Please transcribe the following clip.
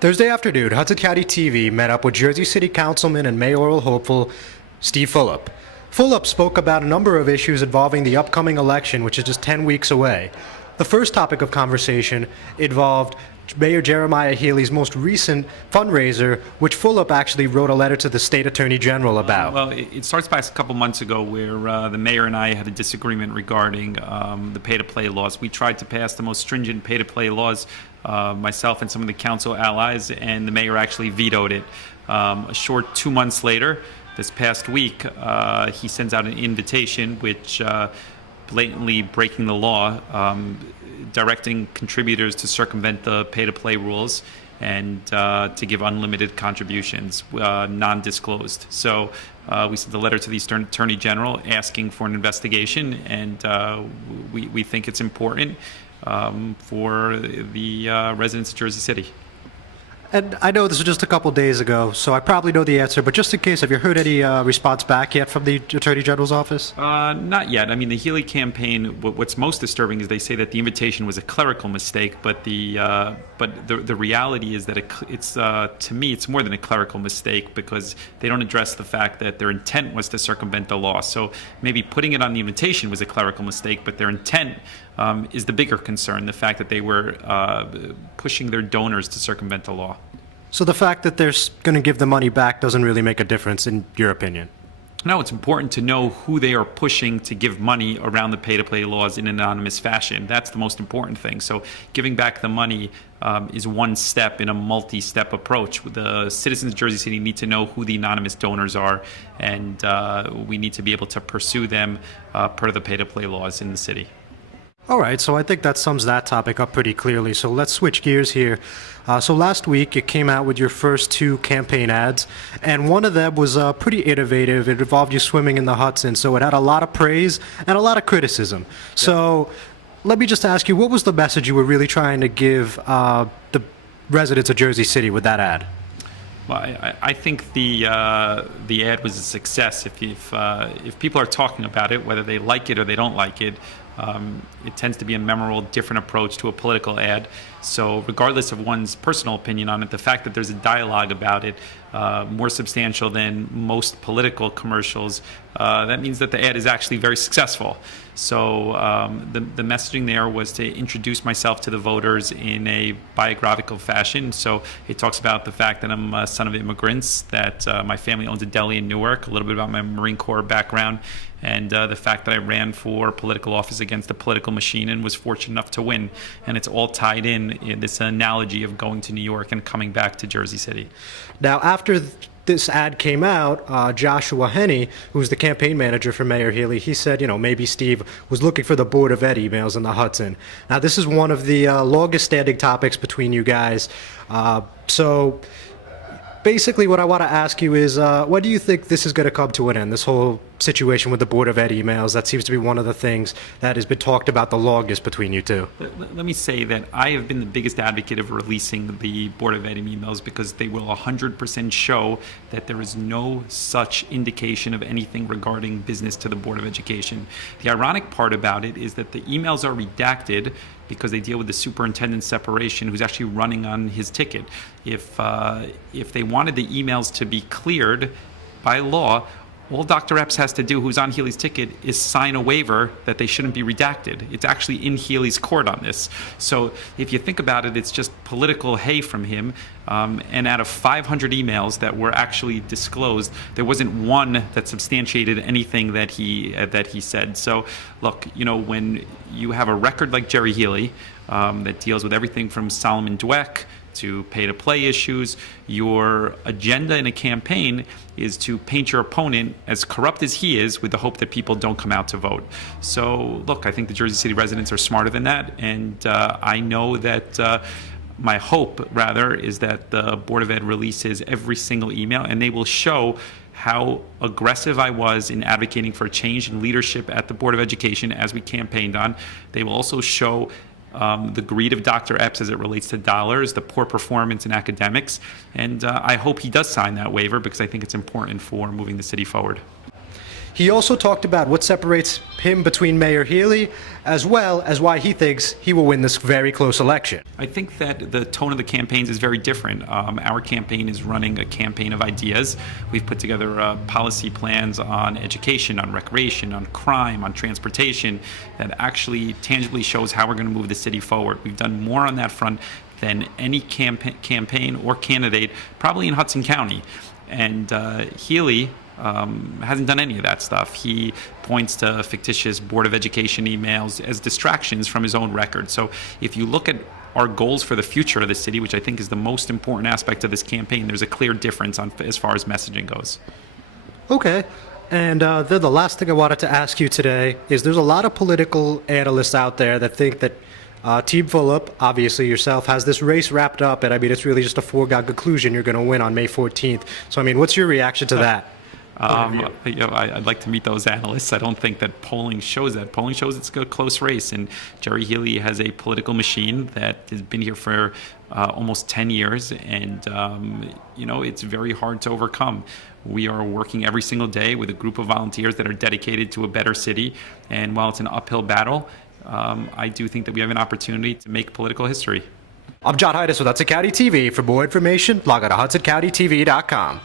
Thursday afternoon, Hudson County TV met up with Jersey City Councilman and mayoral hopeful Steve Fulop. Fulop spoke about a number of issues involving the upcoming election, which is just 10 weeks away. The first topic of conversation involved Mayor Jerramiah Healy's most recent fundraiser, which Fulop actually wrote a letter to the state attorney general about. Well, it starts back a couple months ago where the mayor and I had a disagreement regarding the pay-to-play laws. We tried to pass the most stringent pay-to-play laws, myself and some of the council allies, and the mayor actually vetoed it. A short 2 months later, this past week, he sends out an invitation which blatantly breaking the law, directing contributors to circumvent the pay-to-play rules and to give unlimited contributions, non-disclosed. So we sent a letter to the Attorney General asking for an investigation, and we think it's important for the residents of Jersey City. And I know this was just a couple days ago, so I probably know the answer, but just in case, have you heard any response back yet from the Attorney General's office? Not yet. I mean, the Healy campaign, what's most disturbing is they say that the invitation was a clerical mistake, but the reality is that it's to me, it's more than a clerical mistake because they don't address the fact that their intent was to circumvent the law. So maybe putting it on the invitation was a clerical mistake, but their intent is the bigger concern, the fact that they were pushing their donors to circumvent the law. So the fact that they're going to give the money back doesn't really make a difference, in your opinion? No, it's important to know who they are pushing to give money around the pay-to-play laws in an anonymous fashion. That's the most important thing. So giving back the money is one step in a multi-step approach. The citizens of Jersey City need to know who the anonymous donors are, and we need to be able to pursue them per the pay-to-play laws in the city. All right, so I think that sums that topic up pretty clearly. So let's switch gears here. So last week, you came out with your first 2 campaign ads, and one of them was pretty innovative. It involved you swimming in the Hudson, so it had a lot of praise and a lot of criticism. So let me just ask you, what was the message you were really trying to give the residents of Jersey City with that ad? Well, I think the ad was a success. If people are talking about it, whether they like it or they don't like it, it tends to be a memorable, different approach to a political ad. So regardless of one's personal opinion on it, the fact that there's a dialogue about it, more substantial than most political commercials, that means that the ad is actually very successful. So the messaging there was to introduce myself to the voters in a biographical fashion. So it talks about the fact that I'm a son of immigrants, that my family owns a deli in Newark, a little bit about my Marine Corps background, and the fact that I ran for political office against the political machine and was fortunate enough to win. And it's all tied in this analogy of going to New York and coming back to Jersey City. Now, after this ad came out, Joshua Henney, who's the campaign manager for Mayor Healy, he said, maybe Steve was looking for the Board of Ed emails in the Hudson. Now, this is one of the longest standing topics between you guys. So basically what I want to ask you is, when do you think this is going to come to an end, this whole situation with the Board of Ed emails? That seems to be one of the things that has been talked about the longest between you two. Let me say that I have been the biggest advocate of releasing the Board of Ed emails because they will 100% show that there is no such indication of anything regarding business to the Board of Education. The ironic part about it is that the emails are redacted because they deal with the superintendent separation who's actually running on his ticket. If they wanted the emails to be cleared by law, all Dr. Epps has to do, who's on Healy's ticket, is sign a waiver that they shouldn't be redacted. It's actually in Healy's court on this. So if you think about it, it's just political hay from him. And out of 500 emails that were actually disclosed, there wasn't one that substantiated anything that he said. So look, when you have a record like Jerry Healy that deals with everything from Solomon Dweck to pay-to-play issues, your agenda in a campaign is to paint your opponent as corrupt as he is with the hope that people don't come out to vote. So look, I think the Jersey City residents are smarter than that, and I know that my hope, rather, is that the Board of Ed releases every single email, and they will show how aggressive I was in advocating for a change in leadership at the Board of Education as we campaigned on. They will also show the greed of Dr. Epps as it relates to dollars, the poor performance in academics, and I hope he does sign that waiver because I think it's important for moving the city forward. He also talked about what separates him between Mayor Healy, as well as why he thinks he will win this very close election. I think that the tone of the campaigns is very different. Our campaign is running a campaign of ideas. We've put together policy plans on education, on recreation, on crime, on transportation that actually tangibly shows how we're going to move the city forward. We've done more on that front than any campaign or candidate, probably in Hudson County. And Healy hasn't done any of that stuff. He points to fictitious Board of Education emails as distractions from his own record. So if you look at our goals for the future of the city, which I think is the most important aspect of this campaign, there's a clear difference as far as messaging goes. Okay. And then the last thing I wanted to ask you today is there's a lot of political analysts out there that think that Team Fulop, obviously yourself, has this race wrapped up, and I mean, it's really just a foregone conclusion you're going to win on May 14th. So, I mean, what's your reaction to that? I'd like to meet those analysts. I don't think that polling shows that. Polling shows it's a close race, and Jerry Healy has a political machine that has been here for almost 10 years, and it's very hard to overcome. We are working every single day with a group of volunteers that are dedicated to a better city, and while it's an uphill battle, I do think that we have an opportunity to make political history. I'm John Heides with Hudson County TV. For more information, log on to HudsonCountyTV.com.